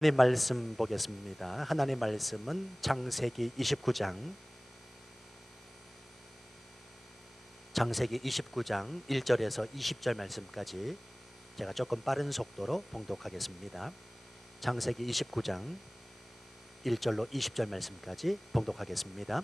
하나님 말씀 보겠습니다. 하나님 말씀은 창세기 29장 1절에서 20절 말씀까지 제가 조금 빠른 속도로 봉독하겠습니다. 창세기 29장 1절로 20절 말씀까지 봉독하겠습니다.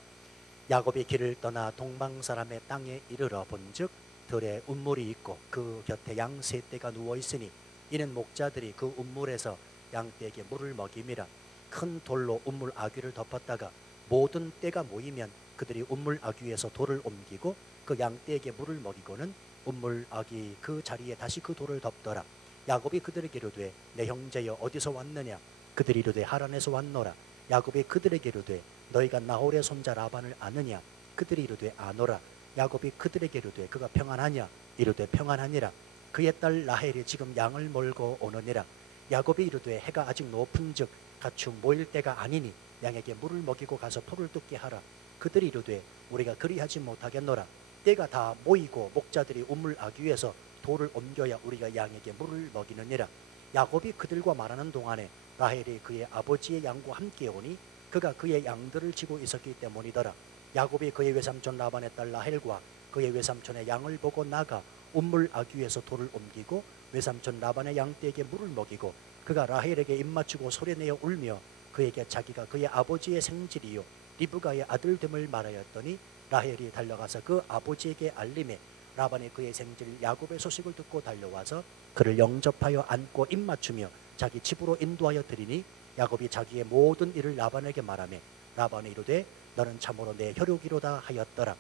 야곱이 길을 떠나 동방 사람의 땅에 이르러 본즉 들에 운물이 있고 그 곁에 양 세 떼가 누워 있으니 이는 목자들이 그 운물에서 양떼에게 물을 먹임이라. 큰 돌로 운물 아귀를 덮었다가 모든 떼가 모이면 그들이 운물 아귀에서 돌을 옮기고 그 양떼에게 물을 먹이고는 운물 아귀 그 자리에 다시 그 돌을 덮더라. 야곱이 그들에게 이르되 내 형제여 어디서 왔느냐. 그들이 이르되 하란에서 왔노라. 야곱이 그들에게 이르되 너희가 나홀의 손자 라반을 아느냐. 그들이 이르되 아노라. 야곱이 그들에게 이르되 그가 평안하냐. 이르되 평안하니라. 그의 딸 라헬이 지금 양을 몰고 오느니라. 야곱이 이르되 해가 아직 높은즉 가축 모일 때가 아니니 양에게 물을 먹이고 가서 포를 뜯게 하라. 그들이 이르되 우리가 그리하지 못하겠노라. 때가 다 모이고 목자들이 우물 아귀에서 돌을 옮겨야 우리가 양에게 물을 먹이느니라. 야곱이 그들과 말하는 동안에 라헬이 그의 아버지의 양과 함께 오니 그가 그의 양들을 지고 있었기 때문이더라. 야곱이 그의 외삼촌 라반의 딸 라헬과 그의 외삼촌의 양을 보고 나가 운물 아귀에서 돌을 옮기고 외삼촌 라반의 양떼에게 물을 먹이고 그가 라헬에게 입맞추고 소리내어 울며 그에게 자기가 그의 아버지의 생질이요 리브가의 아들됨을 말하였더니 라헬이 달려가서 그 아버지에게 알림해 라반이 그의 생질 야곱의 소식을 듣고 달려와서 그를 영접하여 안고 입맞추며 자기 집으로 인도하여 드리니 야곱이 자기의 모든 일을 라반에게 말하며 라반이 이르되 너는 참으로 내 혈육이로다 하였더라.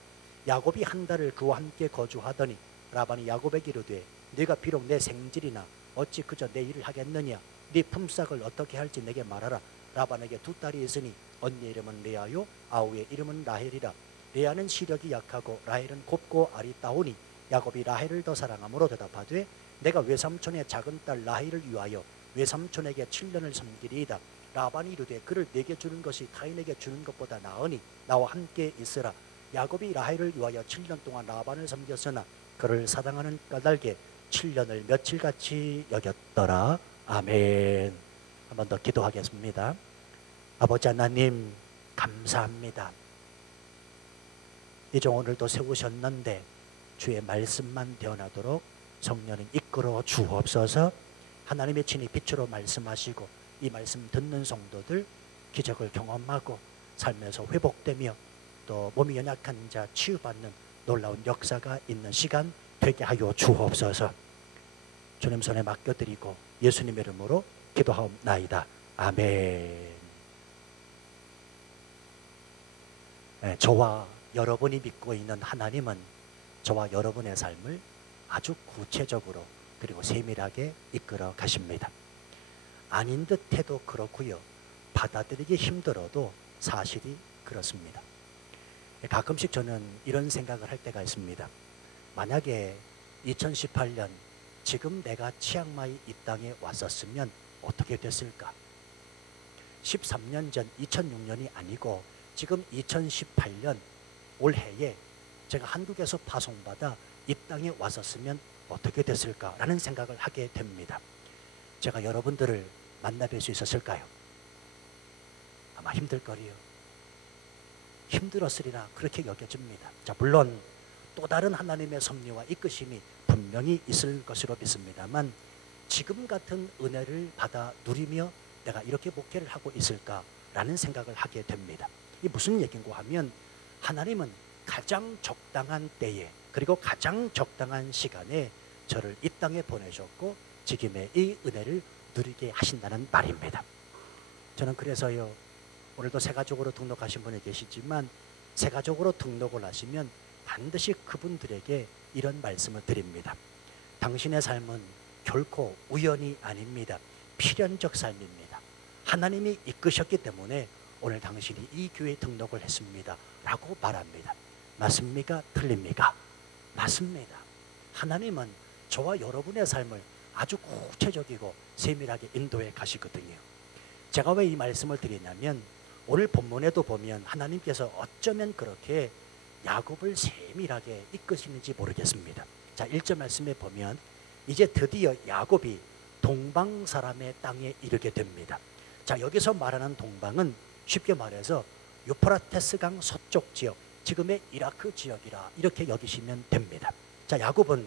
야곱이 한 달을 그와 함께 거주하더니 라반이 야곱에게 이르되 네가 비록 내 생질이나 어찌 그저 내 일을 하겠느냐. 네 품삯을 어떻게 할지 내게 말하라. 라반에게 두 딸이 있으니 언니 이름은 레아요 아우의 이름은 라헬이라. 레아는 시력이 약하고 라헬은 곱고 아리따우니 야곱이 라헬을 더 사랑함으로 대답하되 내가 외삼촌의 작은 딸 라헬을 위하여 외삼촌에게 7년을 섬기리이다. 라반이 이르되 그를 내게 주는 것이 타인에게 주는 것보다 나으니 나와 함께 있으라. 야곱이 라헬을 위하여 7년 동안 라반을 섬겼으나 그를 사랑하는 까닭에 7년을 며칠같이 여겼더라. 아멘. 한 번 더 기도하겠습니다. 아버지 하나님 감사합니다. 이제 오늘도 세우셨는데 주의 말씀만 되어나도록 성령님 이끌어 주옵소서. 하나님의 친히 빛으로 말씀하시고 이 말씀 듣는 성도들 기적을 경험하고 삶에서 회복되며 또 몸이 연약한 자 치유받는 놀라운 역사가 있는 시간 되게 하여 주옵소서. 주님 손에 맡겨드리고 예수님의 이름으로 기도하옵나이다. 아멘. 네, 저와 여러분이 믿고 있는 하나님은 저와 여러분의 삶을 아주 구체적으로 그리고 세밀하게 이끌어 가십니다. 아닌 듯 해도 그렇고요. 받아들이기 힘들어도 사실이 그렇습니다. 가끔씩 저는 이런 생각을 할 때가 있습니다. 만약에 2018년 지금 내가 치앙마이 이 땅에 왔었으면 어떻게 됐을까? 13년 전 2006년이 아니고 지금 2018년 올해에 제가 한국에서 파송받아 이 땅에 왔었으면 어떻게 됐을까라는 생각을 하게 됩니다. 제가 여러분들을 만나뵐 수 있었을까요? 아마 힘들 거리요. 힘들었으리라 그렇게 여겨집니다. 자, 물론 또 다른 하나님의 섭리와 이끄심이 분명히 있을 것으로 믿습니다만 지금 같은 은혜를 받아 누리며 내가 이렇게 목회를 하고 있을까라는 생각을 하게 됩니다. 이게 무슨 얘기인가 하면 하나님은 가장 적당한 때에 그리고 가장 적당한 시간에 저를 이 땅에 보내셨고 지금의 이 은혜를 누리게 하신다는 말입니다. 저는 그래서요 오늘도 새가족으로 등록하신 분이 계시지만 새가족으로 등록을 하시면 반드시 그분들에게 이런 말씀을 드립니다. 당신의 삶은 결코 우연이 아닙니다. 필연적 삶입니다. 하나님이 이끄셨기 때문에 오늘 당신이 이 교회에 등록을 했습니다 라고 말합니다. 맞습니까? 틀립니까? 맞습니다. 하나님은 저와 여러분의 삶을 아주 구체적이고 세밀하게 인도해 가시거든요. 제가 왜 이 말씀을 드리냐면 오늘 본문에도 보면 하나님께서 어쩌면 그렇게 야곱을 세밀하게 이끄시는지 모르겠습니다. 자, 1절 말씀에 보면 이제 드디어 야곱이 동방 사람의 땅에 이르게 됩니다. 자, 여기서 말하는 동방은 쉽게 말해서 유프라테스강 서쪽 지역, 지금의 이라크 지역이라 이렇게 여기시면 됩니다. 자, 야곱은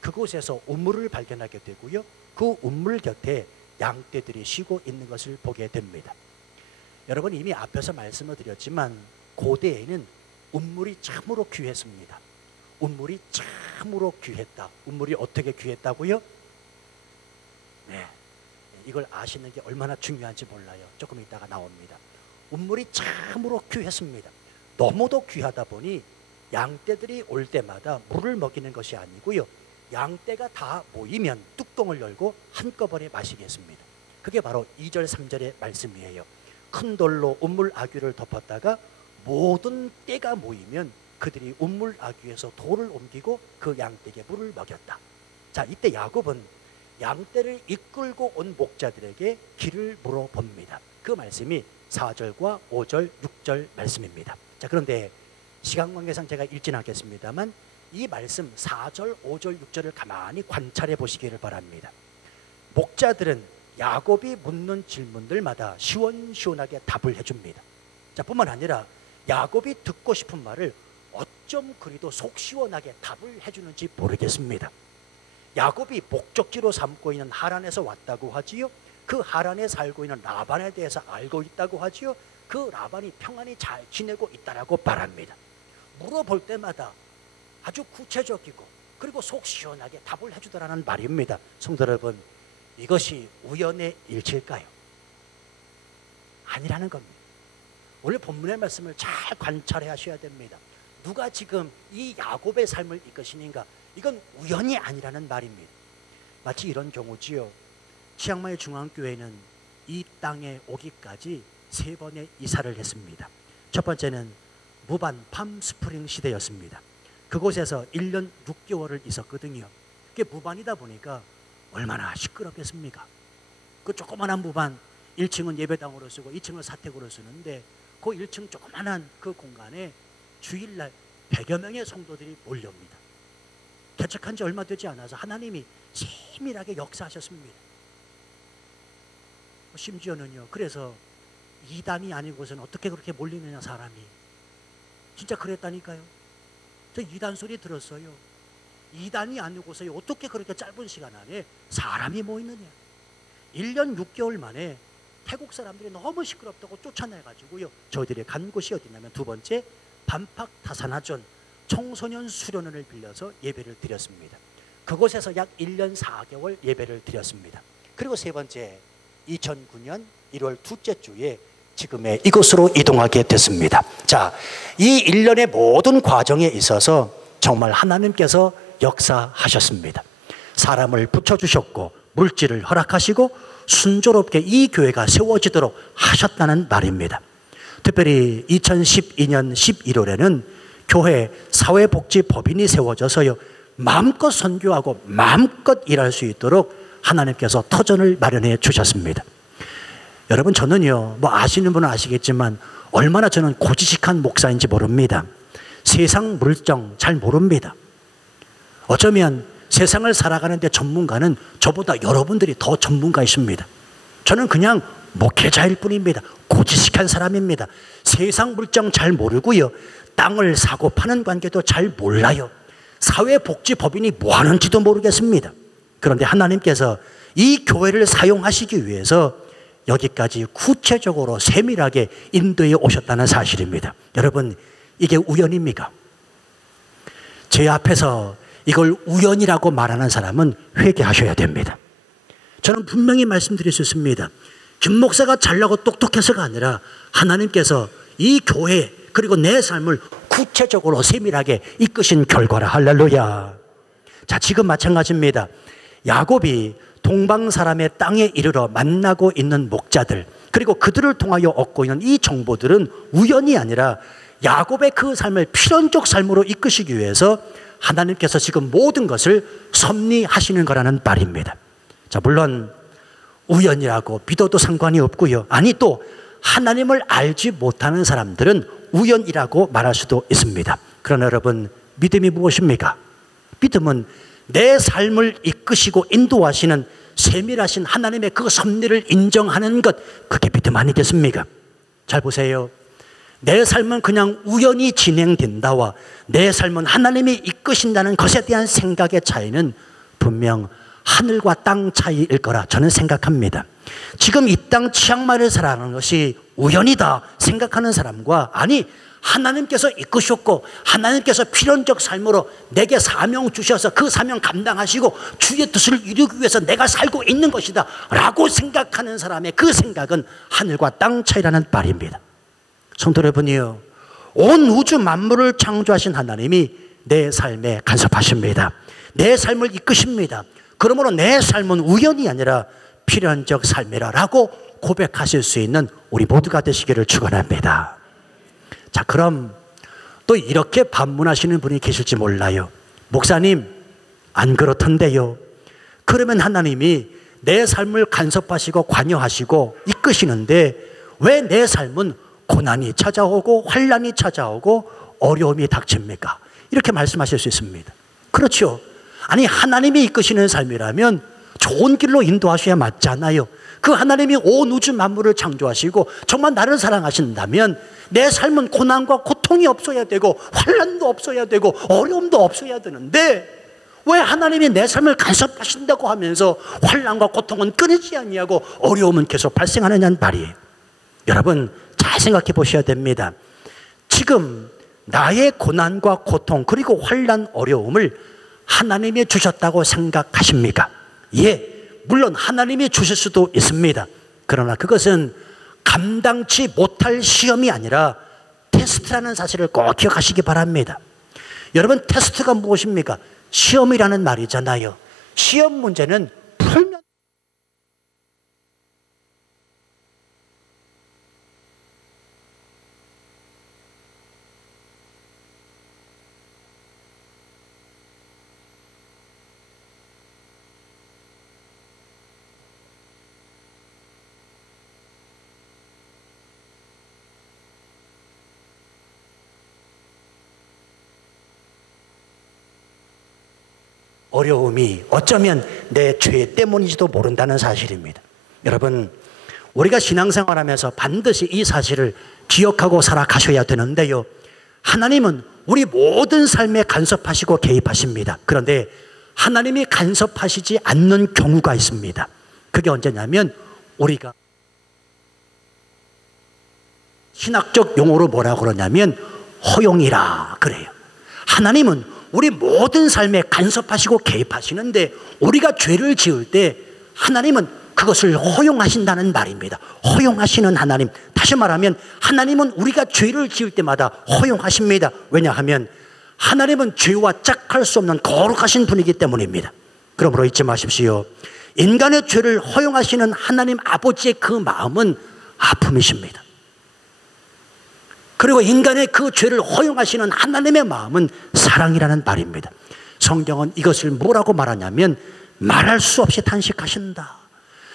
그곳에서 우물을 발견하게 되고요. 그 우물 곁에 양떼들이 쉬고 있는 것을 보게 됩니다. 여러분, 이미 앞에서 말씀을 드렸지만 고대에는 우물이 참으로 귀했습니다. 우물이 참으로 귀했다. 우물이 어떻게 귀했다고요? 네, 이걸 아시는 게 얼마나 중요한지 몰라요. 조금 이따가 나옵니다. 우물이 참으로 귀했습니다. 너무도 귀하다 보니 양떼들이 올 때마다 물을 먹이는 것이 아니고요, 양떼가 다 모이면 뚜껑을 열고 한꺼번에 마시겠습니다. 그게 바로 2절 3절의 말씀이에요. 큰 돌로 우물 아귀를 덮었다가 모든 떼가 모이면 그들이 우물 아귀에서 돌을 옮기고 그 양떼에게 물을 먹였다. 자, 이때 야곱은 양떼를 이끌고 온 목자들에게 길을 물어봅니다. 그 말씀이 4절과 5절, 6절 말씀입니다. 자, 그런데 시간 관계상 제가 읽지는 않겠습니다만 이 말씀 4절, 5절, 6절을 가만히 관찰해 보시기를 바랍니다. 목자들은 야곱이 묻는 질문들마다 시원시원하게 답을 해줍니다. 자, 뿐만 아니라 야곱이 듣고 싶은 말을 어쩜 그리도 속 시원하게 답을 해주는지 모르겠습니다. 야곱이 목적지로 삼고 있는 하란에서 왔다고 하지요. 그 하란에 살고 있는 라반에 대해서 알고 있다고 하지요. 그 라반이 평안히 잘 지내고 있다라고 말합니다. 물어볼 때마다 아주 구체적이고 그리고 속 시원하게 답을 해주더라는 말입니다. 성도 여러분, 이것이 우연의 일치일까요? 아니라는 겁니다. 오늘 본문의 말씀을 잘 관찰해 하셔야 됩니다. 누가 지금 이 야곱의 삶을 이끄시는가? 이건 우연이 아니라는 말입니다. 마치 이런 경우지요. 치앙마이 중앙교회는 이 땅에 오기까지 3번의 이사를 했습니다. 첫 번째는 무반 팜스프링 시대였습니다. 그곳에서 1년 6개월을 있었거든요. 그게 무반이다 보니까 얼마나 시끄럽겠습니까? 그 조그만한 무반, 1층은 예배당으로 쓰고 2층을 사택으로 쓰는데 그 1층 조그만한 그 공간에 주일날 100여 명의 성도들이 몰려옵니다. 개척한 지 얼마 되지 않아서 하나님이 세밀하게 역사하셨습니다. 심지어는요, 그래서 이단이 아니고서는 어떻게 그렇게 몰리느냐, 사람이. 진짜 그랬다니까요. 저 이단 소리 들었어요. 이단이 아니고서 어떻게 그렇게 짧은 시간 안에 사람이 모이느냐. 1년 6개월 만에 태국 사람들이 너무 시끄럽다고 쫓아내가지고요, 저희들이 간 곳이 어디냐면 두 번째 반팍 다사나존 청소년 수련원을 빌려서 예배를 드렸습니다. 그곳에서 약 1년 4개월 예배를 드렸습니다. 그리고 세 번째 2009년 1월 둘째 주에 지금의 이곳으로 이동하게 됐습니다. 자, 이 1년의 모든 과정에 있어서 정말 하나님께서 역사하셨습니다. 사람을 붙여주셨고 물질을 허락하시고 순조롭게 이 교회가 세워지도록 하셨다는 말입니다. 특별히 2012년 11월에는 교회 사회복지법인이 세워져서요, 마음껏 선교하고 마음껏 일할 수 있도록 하나님께서 터전을 마련해 주셨습니다. 여러분, 저는요, 뭐 아시는 분은 아시겠지만 얼마나 저는 고지식한 목사인지 모릅니다. 세상 물정 잘 모릅니다. 어쩌면 세상을 살아가는데 전문가는 저보다 여러분들이 더 전문가이십니다. 저는 그냥 목회자일 뿐입니다. 고지식한 사람입니다. 세상 물정 잘 모르고요, 땅을 사고 파는 관계도 잘 몰라요. 사회복지법인이 뭐 하는지도 모르겠습니다. 그런데 하나님께서 이 교회를 사용하시기 위해서 여기까지 구체적으로 세밀하게 인도해 오셨다는 사실입니다. 여러분, 이게 우연입니까? 제 앞에서 이걸 우연이라고 말하는 사람은 회개하셔야 됩니다. 저는 분명히 말씀드릴 수 있습니다. 김 목사가 잘나고 똑똑해서가 아니라 하나님께서 이 교회 그리고 내 삶을 구체적으로 세밀하게 이끄신 결과라. 할렐루야. 자, 지금 마찬가지입니다. 야곱이 동방 사람의 땅에 이르러 만나고 있는 목자들, 그리고 그들을 통하여 얻고 있는 이 정보들은 우연이 아니라 야곱의 그 삶을 필연적 삶으로 이끄시기 위해서 하나님께서 지금 모든 것을 섭리하시는 거라는 말입니다. 자, 물론 우연이라고 믿어도 상관이 없고요. 아니, 또 하나님을 알지 못하는 사람들은 우연이라고 말할 수도 있습니다. 그러나 여러분, 믿음이 무엇입니까? 믿음은 내 삶을 이끄시고 인도하시는 세밀하신 하나님의 그 섭리를 인정하는 것, 그게 믿음 아니겠습니까? 잘 보세요. 내 삶은 그냥 우연히 진행된다와 내 삶은 하나님이 이끄신다는 것에 대한 생각의 차이는 분명 하늘과 땅 차이일 거라 저는 생각합니다. 지금 이 땅 치앙마이를 살아가는 것이 우연이다 생각하는 사람과, 아니 하나님께서 이끄셨고 하나님께서 필연적 삶으로 내게 사명 주셔서 그 사명 감당하시고 주의 뜻을 이루기 위해서 내가 살고 있는 것이다 라고 생각하는 사람의 그 생각은 하늘과 땅 차이라는 말입니다. 성도 여러분이요, 온 우주 만물을 창조하신 하나님이 내 삶에 간섭하십니다. 내 삶을 이끄십니다. 그러므로 내 삶은 우연이 아니라 필연적 삶이라고 고백하실 수 있는 우리 모두가 되시기를 축원합니다. 자, 그럼 또 이렇게 반문하시는 분이 계실지 몰라요. 목사님, 안 그렇던데요. 그러면 하나님이 내 삶을 간섭하시고 관여하시고 이끄시는데 왜 내 삶은 고난이 찾아오고 환난이 찾아오고 어려움이 닥칩니까? 이렇게 말씀하실 수 있습니다. 그렇죠. 아니 하나님이 이끄시는 삶이라면 좋은 길로 인도하셔야 맞잖아요. 그 하나님이 온 우주 만물을 창조하시고 정말 나를 사랑하신다면 내 삶은 고난과 고통이 없어야 되고 환난도 없어야 되고 어려움도 없어야 되는데 왜 하나님이 내 삶을 간섭하신다고 하면서 환난과 고통은 끊이지 아니하고 어려움은 계속 발생하느냐는 말이에요. 여러분 잘 생각해 보셔야 됩니다. 지금 나의 고난과 고통 그리고 환난 어려움을 하나님이 주셨다고 생각하십니까? 예, 물론 하나님이 주실 수도 있습니다. 그러나 그것은 감당치 못할 시험이 아니라 테스트라는 사실을 꼭 기억하시기 바랍니다. 여러분 테스트가 무엇입니까? 시험이라는 말이잖아요. 시험 문제는 풀면 어려움이 어쩌면 내 죄 때문인지도 모른다는 사실입니다. 여러분 우리가 신앙생활하면서 반드시 이 사실을 기억하고 살아가셔야 되는데요, 하나님은 우리 모든 삶에 간섭하시고 개입하십니다. 그런데 하나님이 간섭하시지 않는 경우가 있습니다. 그게 언제냐면 우리가 신학적 용어로 뭐라고 그러냐면 허용이라 그래요. 하나님은 우리 모든 삶에 간섭하시고 개입하시는데 우리가 죄를 지을 때 하나님은 그것을 허용하신다는 말입니다. 허용하시는 하나님, 다시 말하면 하나님은 우리가 죄를 지을 때마다 허용하십니다. 왜냐하면 하나님은 죄와 짝할 수 없는 거룩하신 분이기 때문입니다. 그러므로 잊지 마십시오. 인간의 죄를 허용하시는 하나님 아버지의 그 마음은 아픔이십니다. 그리고 인간의 그 죄를 허용하시는 하나님의 마음은 사랑이라는 말입니다. 성경은 이것을 뭐라고 말하냐면 말할 수 없이 탄식하신다.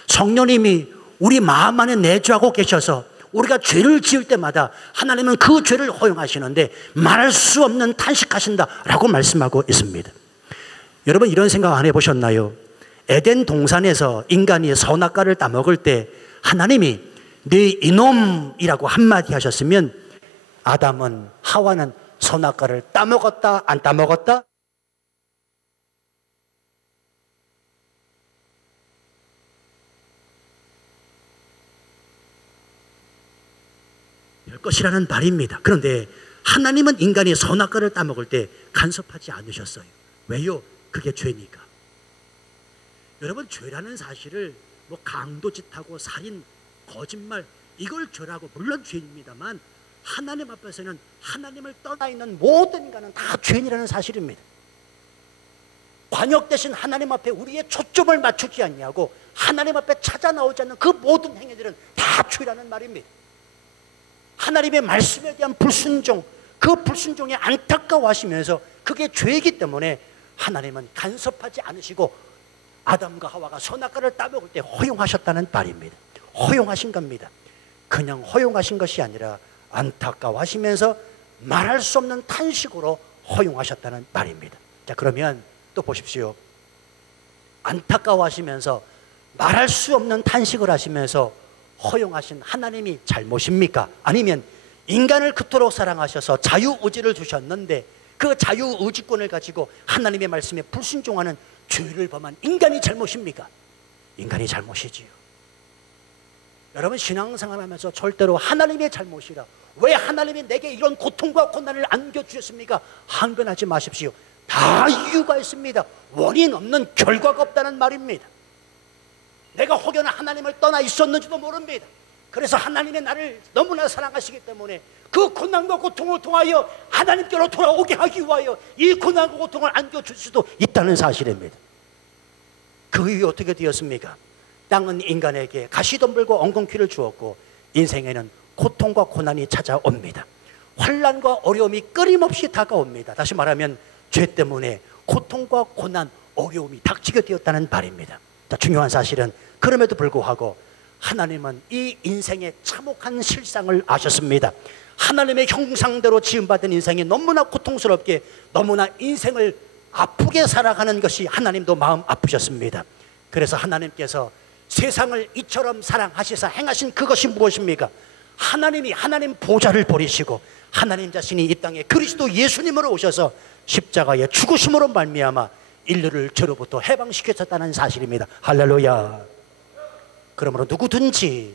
성령님이 우리 마음 안에 내주하고 계셔서 우리가 죄를 지을 때마다 하나님은 그 죄를 허용하시는데 말할 수 없는 탄식하신다라고 말씀하고 있습니다. 여러분 이런 생각 안 해보셨나요? 에덴 동산에서 인간이 선악과를 따먹을 때 하나님이 네 이놈이라고 한마디 하셨으면 아담은 하와는 선악과를 따먹었다 안 따먹었다? 될 것이라는 말입니다. 그런데 하나님은 인간이 선악과를 따먹을 때 간섭하지 않으셨어요. 왜요? 그게 죄니까. 여러분 죄라는 사실을 뭐 강도짓하고 살인, 거짓말 이걸 죄라고 물론 죄입니다만 하나님 앞에서는 하나님을 떠나 있는 모든 인간은 다 죄인이라는 사실입니다. 관역 대신 하나님 앞에 우리의 초점을 맞추지 않냐고 하나님 앞에 찾아 나오지 않는 그 모든 행위들은 다 죄라는 말입니다. 하나님의 말씀에 대한 불순종, 그 불순종에 안타까워하시면서 그게 죄이기 때문에 하나님은 간섭하지 않으시고 아담과 하와가 선악과를 따먹을 때 허용하셨다는 말입니다. 허용하신 겁니다. 그냥 허용하신 것이 아니라 안타까워하시면서 말할 수 없는 탄식으로 허용하셨다는 말입니다. 자, 그러면 또 보십시오. 안타까워하시면서 말할 수 없는 탄식을 하시면서 허용하신 하나님이 잘못입니까? 아니면 인간을 그토록 사랑하셔서 자유의지를 주셨는데 그 자유의지권을 가지고 하나님의 말씀에 불순종하는 죄를 범한 인간이 잘못입니까? 인간이 잘못이지요. 여러분, 신앙생활하면서 절대로 하나님의 잘못이라, 왜 하나님이 내게 이런 고통과 고난을 안겨주셨습니까? 항변하지 마십시오. 다 이유가 있습니다. 원인 없는 결과가 없다는 말입니다. 내가 혹여나 하나님을 떠나 있었는지도 모릅니다. 그래서 하나님의 나를 너무나 사랑하시기 때문에 그 고난과 고통을 통하여 하나님께로 돌아오게 하기 위하여 이 고난과 고통을 안겨줄 수도 있다는 사실입니다. 그 이후 어떻게 되었습니까? 땅은 인간에게 가시덤불과 엉겅퀴를 주었고 인생에는 고통과 고난이 찾아옵니다. 환난과 어려움이 끊임없이 다가옵니다. 다시 말하면 죄 때문에 고통과 고난, 어려움이 닥치게 되었다는 말입니다. 자, 중요한 사실은 그럼에도 불구하고 하나님은 이 인생의 참혹한 실상을 아셨습니다. 하나님의 형상대로 지음받은 인생이 너무나 고통스럽게, 너무나 인생을 아프게 살아가는 것이 하나님도 마음 아프셨습니다. 그래서 하나님께서 세상을 이처럼 사랑하시사 행하신 그것이 무엇입니까? 하나님이 하나님 보좌를 버리시고 하나님 자신이 이 땅에 그리스도 예수님으로 오셔서 십자가의 죽으심으로 말미암아 인류를 죄로부터 해방시켰다는 사실입니다. 할렐루야. 그러므로 누구든지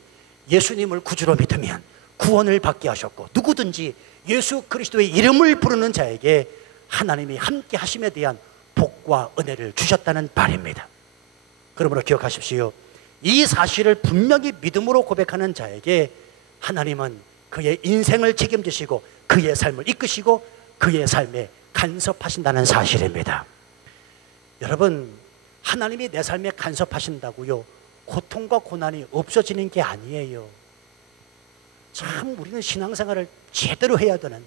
예수님을 구주로 믿으면 구원을 받게 하셨고, 누구든지 예수 그리스도의 이름을 부르는 자에게 하나님이 함께 하심에 대한 복과 은혜를 주셨다는 말입니다. 그러므로 기억하십시오. 이 사실을 분명히 믿음으로 고백하는 자에게 하나님은 그의 인생을 책임지시고 그의 삶을 이끄시고 그의 삶에 간섭하신다는 사실입니다. 여러분, 하나님이 내 삶에 간섭하신다고요, 고통과 고난이 없어지는 게 아니에요. 참 우리는 신앙생활을 제대로 해야 되는데,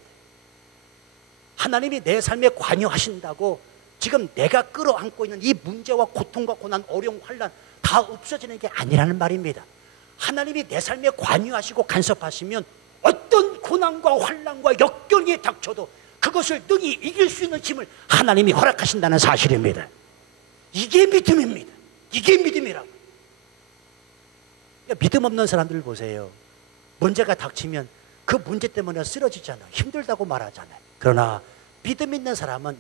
하나님이 내 삶에 관여하신다고 지금 내가 끌어안고 있는 이 문제와 고통과 고난, 어려움, 환난 다 없어지는 게 아니라는 말입니다. 하나님이 내 삶에 관여하시고 간섭하시면 어떤 고난과 환난과 역경이 닥쳐도 그것을 능히 이길 수 있는 힘을 하나님이 허락하신다는 사실입니다. 이게 믿음입니다. 이게 믿음이라고. 믿음 없는 사람들 보세요. 문제가 닥치면 그 문제 때문에 쓰러지잖아요. 힘들다고 말하잖아요. 그러나 믿음 있는 사람은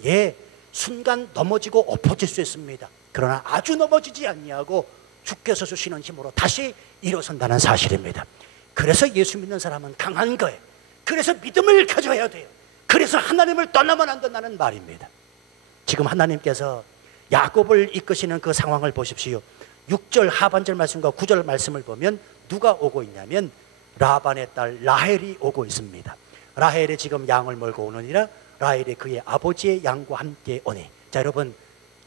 순간 넘어지고 엎어질 수 있습니다. 그러나 아주 넘어지지 아니하고 주께서 주시는 힘으로 다시 일어선다는 사실입니다. 그래서 예수 믿는 사람은 강한 거예요. 그래서 믿음을 가져야 돼요. 그래서 하나님을 떠나면 안 된다는 말입니다. 지금 하나님께서 야곱을 이끄시는 그 상황을 보십시오. 6절 하반절 말씀과 9절 말씀을 보면 누가 오고 있냐면 라반의 딸 라헬이 오고 있습니다. 라헬이 지금 양을 몰고 오느니라 라헬이 그의 아버지의 양과 함께 오니. 자, 여러분,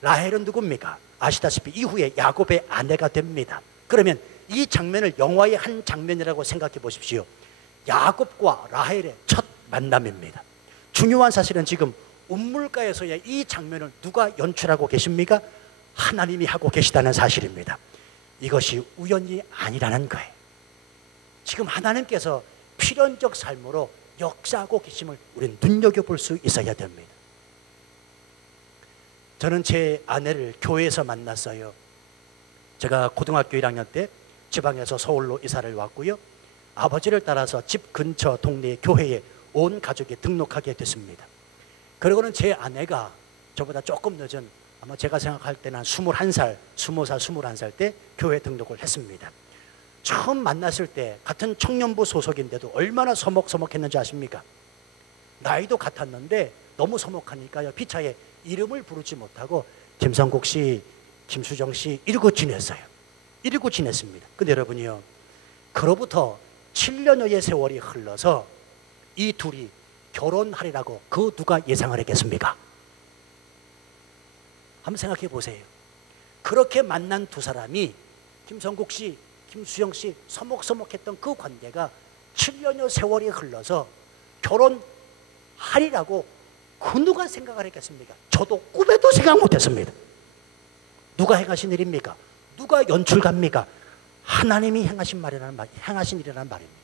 라헬은 누굽니까? 아시다시피 이후에 야곱의 아내가 됩니다. 그러면 이 장면을 영화의 한 장면이라고 생각해 보십시오. 야곱과 라헬의 첫 만남입니다. 중요한 사실은 지금 운물가에서의 이 장면을 누가 연출하고 계십니까? 하나님이 하고 계시다는 사실입니다. 이것이 우연이 아니라는 거예요. 지금 하나님께서 필연적 삶으로 역사하고 계심을 우리는 눈여겨볼 수 있어야 됩니다. 저는 제 아내를 교회에서 만났어요. 제가 고등학교 1학년 때 지방에서 서울로 이사를 왔고요. 아버지를 따라서 집 근처 동네 교회에 온 가족이 등록하게 됐습니다. 그리고는 제 아내가 저보다 조금 늦은, 아마 제가 생각할 때는 21살, 20살, 21살 때 교회 등록을 했습니다. 처음 만났을 때 같은 청년부 소속인데도 얼마나 서먹서먹했는지 아십니까? 나이도 같았는데 너무 서먹하니까요, 피차에 이름을 부르지 못하고 김성국 씨, 김수정 씨 이러고 지냈어요. 이러고 지냈습니다. 근데 여러분이요, 그로부터 7년여의 세월이 흘러서 이 둘이 결혼하리라고 그 누가 예상을 했겠습니까? 한번 생각해 보세요. 그렇게 만난 두 사람이, 김성국 씨, 김수영 씨 서먹서먹했던 그 관계가 7년여 세월이 흘러서 결혼하리라고 그 누가 생각을 했겠습니까? 저도 꿈에도 생각 못했습니다. 누가 행하신 일입니까? 누가 연출갑니까? 하나님이 행하신 일이라는 말입니다.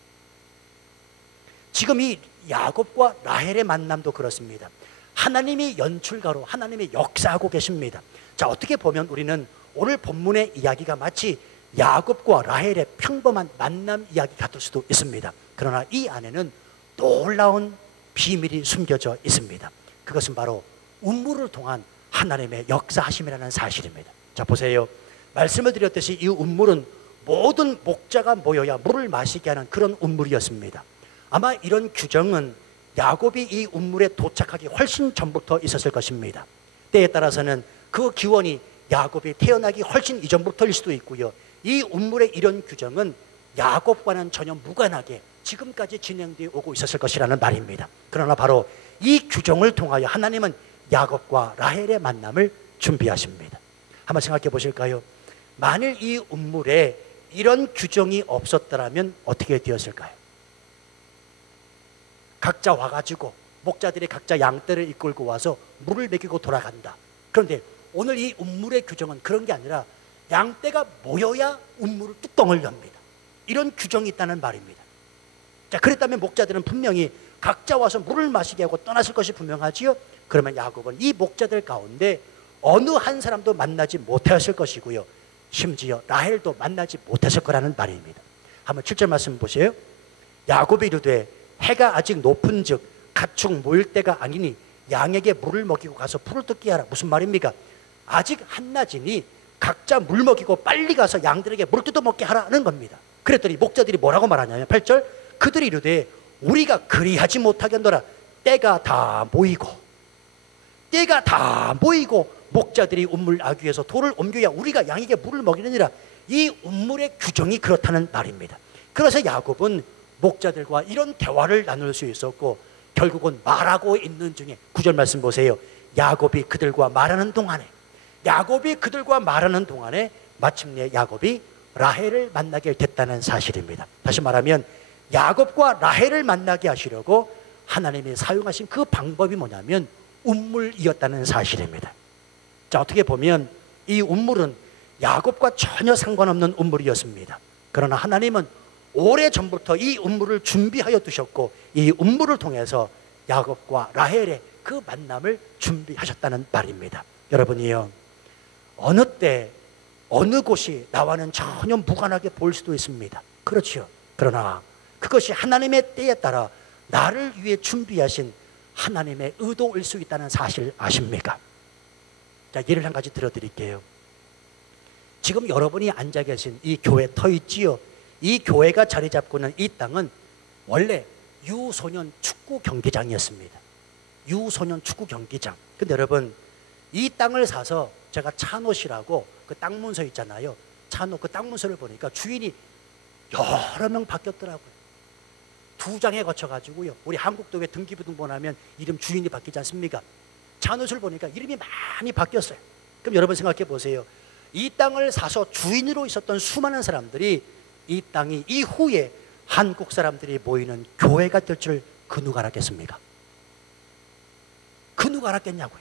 지금 이 야곱과 라헬의 만남도 그렇습니다. 하나님이 연출가로 하나님이 역사하고 계십니다. 자, 어떻게 보면 우리는 오늘 본문의 이야기가 마치 야곱과 라헬의 평범한 만남 이야기 같을 수도 있습니다. 그러나 이 안에는 놀라운 비밀이 숨겨져 있습니다. 그것은 바로 운물을 통한 하나님의 역사하심이라는 사실입니다. 자, 보세요. 말씀을 드렸듯이 이 운물은 모든 목자가 모여야 물을 마시게 하는 그런 운물이었습니다. 아마 이런 규정은 야곱이 이 운물에 도착하기 훨씬 전부터 있었을 것입니다. 때에 따라서는 그 기원이 야곱이 태어나기 훨씬 이전부터일 수도 있고요. 이 운물의 이런 규정은 야곱과는 전혀 무관하게 지금까지 진행되어 오고 있었을 것이라는 말입니다. 그러나 바로 이 규정을 통하여 하나님은 야곱과 라헬의 만남을 준비하십니다. 한번 생각해 보실까요? 만일 이 운물에 이런 규정이 없었더라면 어떻게 되었을까요? 각자 와가지고 목자들이 각자 양떼를 이끌고 와서 물을 먹이고 돌아간다. 그런데 오늘 이 운물의 규정은 그런 게 아니라 양떼가 모여야 운물 뚜껑을 엽니다. 이런 규정이 있다는 말입니다. 자, 그랬다면 목자들은 분명히 각자 와서 물을 마시게 하고 떠났을 것이 분명하지요. 그러면 야곱은 이 목자들 가운데 어느 한 사람도 만나지 못하였을 것이고요. 심지어 라헬도 만나지 못했을 거라는 말입니다. 한번 7절 말씀 보세요. 야곱이 이르되 해가 아직 높은즉 가축 모일 때가 아니니 양에게 물을 먹이고 가서 풀을 뜯게 하라. 무슨 말입니까? 아직 한낮이니 각자 물 먹이고 빨리 가서 양들에게 물 뜯어 먹게 하라는 겁니다. 그랬더니 목자들이 뭐라고 말하냐면 8절 그들이 이르되 우리가 그리하지 못하겠노라. 때가 다 모이고 목자들이 운물 아귀에서 돌을 옮겨야 우리가 양에게 물을 먹이느니라. 이 운물의 규정이 그렇다는 말입니다. 그래서 야곱은 목자들과 이런 대화를 나눌 수 있었고 결국은 말하고 있는 중에 9절 말씀 보세요. 야곱이 그들과 말하는 동안에 마침내 야곱이 라헬을 만나게 됐다는 사실입니다. 다시 말하면 야곱과 라헬을 만나게 하시려고 하나님이 사용하신 그 방법이 뭐냐면 운물이었다는 사실입니다. 자, 어떻게 보면 이 운물은 야곱과 전혀 상관없는 운물이었습니다. 그러나 하나님은 오래전부터 이 운물을 준비하여 두셨고 이 운물을 통해서 야곱과 라헬의 그 만남을 준비하셨다는 말입니다. 여러분이요, 어느 때 어느 곳이 나와는 전혀 무관하게 보일 수도 있습니다. 그렇죠. 그러나 그것이 하나님의 때에 따라 나를 위해 준비하신 하나님의 의도일 수 있다는 사실 아십니까? 자, 예를 한 가지 들어드릴게요. 지금 여러분이 앉아 계신 이 교회 터 있지요? 이 교회가 자리 잡고 있는 이 땅은 원래 유소년 축구 경기장이었습니다. 유소년 축구 경기장. 근데 여러분, 이 땅을 사서 제가 차노시라고 그 땅 문서 있잖아요. 차노 그 땅 문서를 보니까 주인이 여러 명 바뀌었더라고요. 2장에 거쳐가지고요. 우리 한국도 왜 등기부등본하면 이름 주인이 바뀌지 않습니까? 차노시를 보니까 이름이 많이 바뀌었어요. 그럼 여러분 생각해 보세요. 이 땅을 사서 주인으로 있었던 수많은 사람들이 이 땅이 이후에 한국 사람들이 모이는 교회가 될 줄 그 누가 알았겠습니까? 그 누가 알았겠냐고요.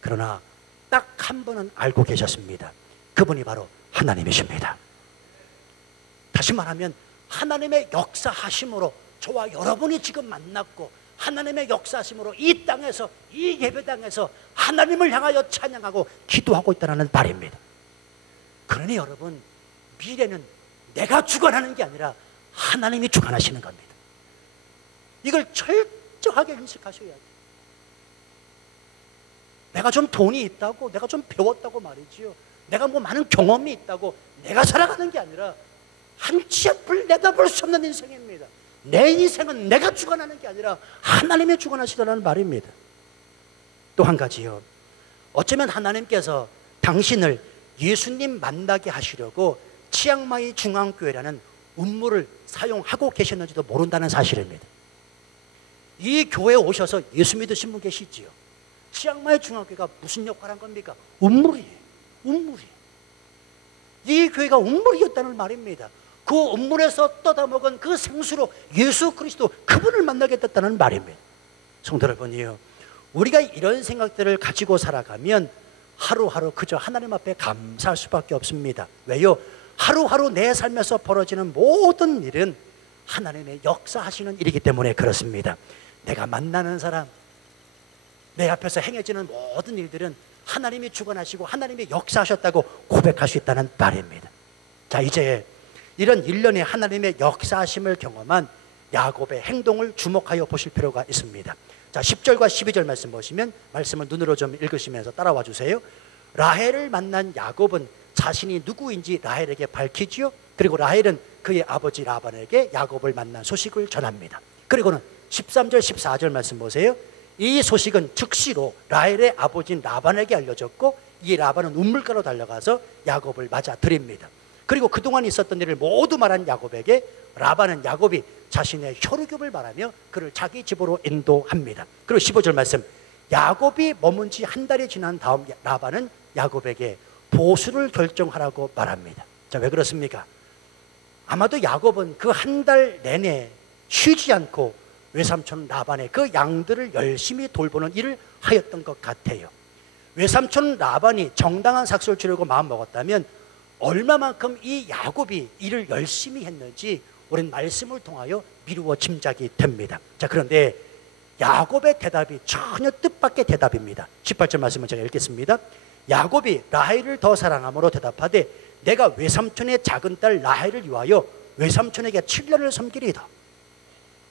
그러나 딱 한 번은 알고 계셨습니다. 그분이 바로 하나님이십니다. 다시 말하면 하나님의 역사하심으로 저와 여러분이 지금 만났고 하나님의 역사하심으로 이 땅에서 이 예배당에서 하나님을 향하여 찬양하고 기도하고 있다는 말입니다. 그러니 여러분, 미래는 내가 주관하는 게 아니라 하나님이 주관하시는 겁니다. 이걸 철저하게 인식하셔야 돼요. 내가 좀 돈이 있다고, 내가 좀 배웠다고 말이지요. 내가 뭐 많은 경험이 있다고 내가 살아가는 게 아니라 한 치 앞을 내다볼 수 없는 인생입니다. 내 인생은 내가 주관하는 게 아니라 하나님이 주관하시라는 말입니다. 또 한 가지요. 어쩌면 하나님께서 당신을 예수님 만나게 하시려고 치앙마이 중앙교회라는 운물을 사용하고 계셨는지도 모른다는 사실입니다. 이 교회에 오셔서 예수 믿으신 분 계시지요. 치앙마이 중앙교회가 무슨 역할을 한 겁니까? 운물이에요. 운물이에요. 이 교회가 운물이었다는 말입니다. 그 운물에서 떠다먹은 그 생수로 예수 그리스도 그분을 만나게 됐다는 말입니다. 성도 여러분이요, 우리가 이런 생각들을 가지고 살아가면 하루하루 그저 하나님 앞에 감사할 수밖에 없습니다. 왜요? 하루하루 내 삶에서 벌어지는 모든 일은 하나님의 역사하시는 일이기 때문에 그렇습니다. 내가 만나는 사람, 내 앞에서 행해지는 모든 일들은 하나님이 주관하시고 하나님이 역사하셨다고 고백할 수 있다는 말입니다. 자, 이제 이런 일련의 하나님의 역사하심을 경험한 야곱의 행동을 주목하여 보실 필요가 있습니다. 자, 10절과 12절 말씀 보시면 말씀을 눈으로 좀 읽으시면서 따라와 주세요. 라헬을 만난 야곱은 자신이 누구인지 라헬에게 밝히지요. 그리고 라헬은 그의 아버지 라반에게 야곱을 만난 소식을 전합니다. 그리고는 13절 14절 말씀 보세요. 이 소식은 즉시로 라헬의 아버지인 라반에게 알려졌고 이 라반은 우물가로 달려가서 야곱을 맞아 드립니다. 그리고 그동안 있었던 일을 모두 말한 야곱에게 라반은 야곱이 자신의 혈육을 말하며 그를 자기 집으로 인도합니다. 그리고 15절 말씀, 야곱이 머문 지 한 달이 지난 다음 라반은 야곱에게 보수를 결정하라고 말합니다. 자, 왜 그렇습니까? 아마도 야곱은 그 한 달 내내 쉬지 않고 외삼촌 라반의 그 양들을 열심히 돌보는 일을 하였던 것 같아요. 외삼촌 라반이 정당한 삭슬을 주려고 마음먹었다면 얼마만큼 이 야곱이 일을 열심히 했는지 우리는 말씀을 통하여 미루어 짐작이 됩니다. 자, 그런데 야곱의 대답이 전혀 뜻밖의 대답입니다. 18절 말씀을 제가 읽겠습니다. 야곱이 라헬을 더 사랑함으로 대답하되 내가 외삼촌의 작은 딸 라헬을 위하여 외삼촌에게 7년을 섬기리이다.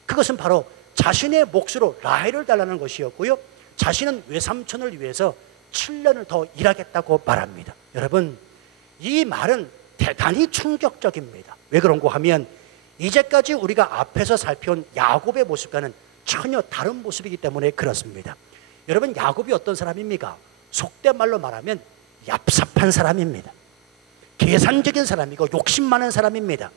그것은 바로 자신의 몫으로 라헬을 달라는 것이었고요, 자신은 외삼촌을 위해서 7년을 더 일하겠다고 말합니다. 여러분, 이 말은 대단히 충격적입니다. 왜 그런가 하면 이제까지 우리가 앞에서 살펴온 야곱의 모습과는 전혀 다른 모습이기 때문에 그렇습니다. 여러분, 야곱이 어떤 사람입니까? 속된 말로 말하면 얍삽한 사람입니다. 계산적인 사람이고 욕심 많은 사람입니다.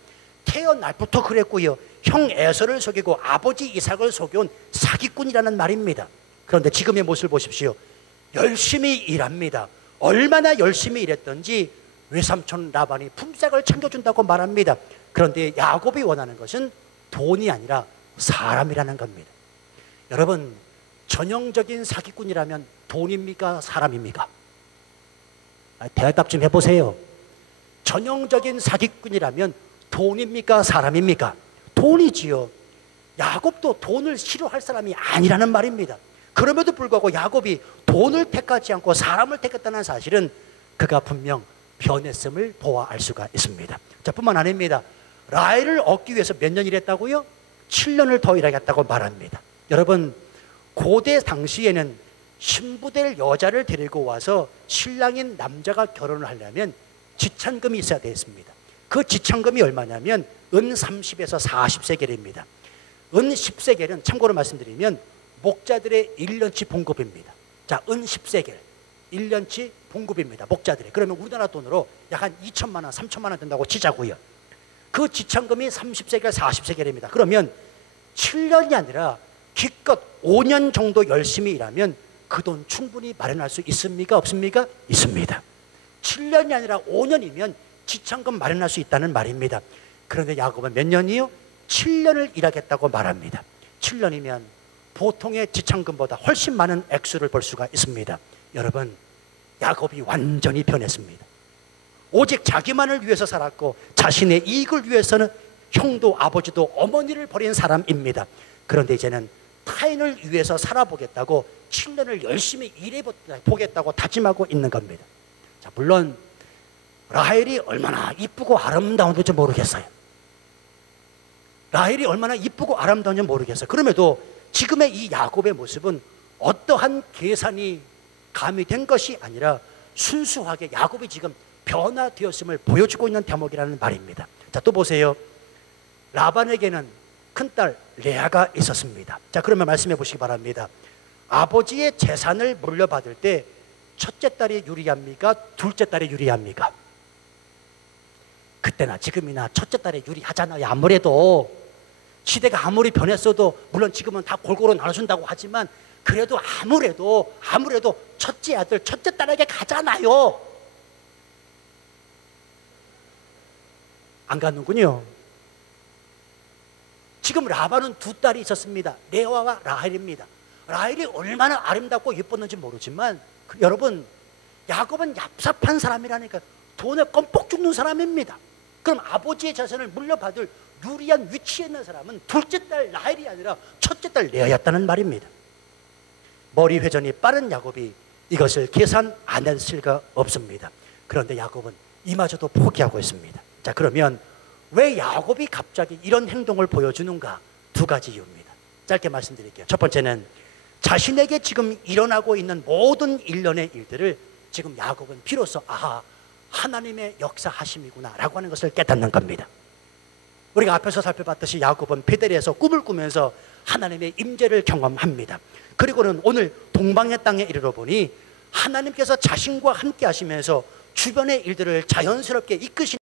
태어날부터 그랬고요, 형 에서를 속이고 아버지 이삭을 속여온 사기꾼이라는 말입니다. 그런데 지금의 모습을 보십시오. 열심히 일합니다. 얼마나 열심히 일했던지 외삼촌 라반이 품삯을 챙겨준다고 말합니다. 그런데 야곱이 원하는 것은 돈이 아니라 사람이라는 겁니다. 여러분, 전형적인 사기꾼이라면 돈입니까? 사람입니까? 대답 좀 해보세요. 전형적인 사기꾼이라면 돈입니까? 사람입니까? 돈이지요. 야곱도 돈을 싫어할 사람이 아니라는 말입니다. 그럼에도 불구하고 야곱이 돈을 택하지 않고 사람을 택했다는 사실은 그가 분명 변했음을 보아 알 수가 있습니다. 자, 뿐만 아닙니다. 라헬을 얻기 위해서 몇 년 일했다고요? 7년을 더 일하겠다고 말합니다. 여러분, 고대 당시에는 신부될 여자를 데리고 와서 신랑인 남자가 결혼을 하려면 지참금이 있어야 되었습니다. 그 지참금이 얼마냐면 은 30에서 40세겔입니다. 은 10세겔은 참고로 말씀드리면 목자들의 1년치 봉급입니다. 자, 은 10세겔 1년치 봉급입니다. 목자들의. 그러면 우리나라 돈으로 약 한 2천만 원, 3천만 원 된다고 치자고요. 그 지참금이 30세겔, 40세겔입니다. 그러면 7년이 아니라 기껏 5년 정도 열심히 일하면 그 돈 충분히 마련할 수 있습니까? 없습니까? 있습니다. 7년이 아니라 5년이면 지참금 마련할 수 있다는 말입니다. 그런데 야곱은 몇 년이요? 7년을 일하겠다고 말합니다. 7년이면 보통의 지참금보다 훨씬 많은 액수를 볼 수가 있습니다. 여러분, 야곱이 완전히 변했습니다. 오직 자기만을 위해서 살았고 자신의 이익을 위해서는 형도 아버지도 어머니를 버린 사람입니다. 그런데 이제는 타인을 위해서 살아보겠다고 7년을 열심히 일해보겠다고 다짐하고 있는 겁니다. 자, 물론 라헬이 얼마나 이쁘고 아름다운지 모르겠어요. 라헬이 얼마나 이쁘고 아름다운지 모르겠어요. 그럼에도 지금의 이 야곱의 모습은 어떠한 계산이 가미된 것이 아니라 순수하게 야곱이 지금 변화되었음을 보여주고 있는 대목이라는 말입니다. 자, 또 보세요. 라반에게는 큰딸 레아가 있었습니다. 자, 그러면 말씀해 보시기 바랍니다. 아버지의 재산을 물려받을 때 첫째 딸이 유리합니까? 둘째 딸이 유리합니까? 그때나 지금이나 첫째 딸이 유리하잖아요. 아무래도 시대가 아무리 변했어도, 물론 지금은 다 골고루 나눠준다고 하지만 그래도 아무래도 첫째 아들, 첫째 딸에게 가잖아요. 안 가는군요. 지금 라반은 두 딸이 있었습니다. 레아와 라헬입니다. 라헬이 얼마나 아름답고 예뻤는지 모르지만 여러분, 야곱은 얍삽한 사람이라니까. 돈에 껌뻑 죽는 사람입니다. 그럼 아버지의 재산을 물려받을 유리한 위치에 있는 사람은 둘째 딸 라헬이 아니라 첫째 딸 레아였다는 말입니다. 머리 회전이 빠른 야곱이 이것을 계산 안 했을 리가 없습니다. 그런데 야곱은 이마저도 포기하고 있습니다. 자, 그러면 왜 야곱이 갑자기 이런 행동을 보여주는가? 두 가지 이유입니다. 짧게 말씀드릴게요. 첫 번째는 자신에게 지금 일어나고 있는 모든 일련의 일들을 지금 야곱은 비로소 아하, 하나님의 역사하심이구나 라고 하는 것을 깨닫는 겁니다. 우리가 앞에서 살펴봤듯이 야곱은 베델에서 꿈을 꾸면서 하나님의 임재를 경험합니다. 그리고는 오늘 동방의 땅에 이르러 보니 하나님께서 자신과 함께 하시면서 주변의 일들을 자연스럽게 이끄시는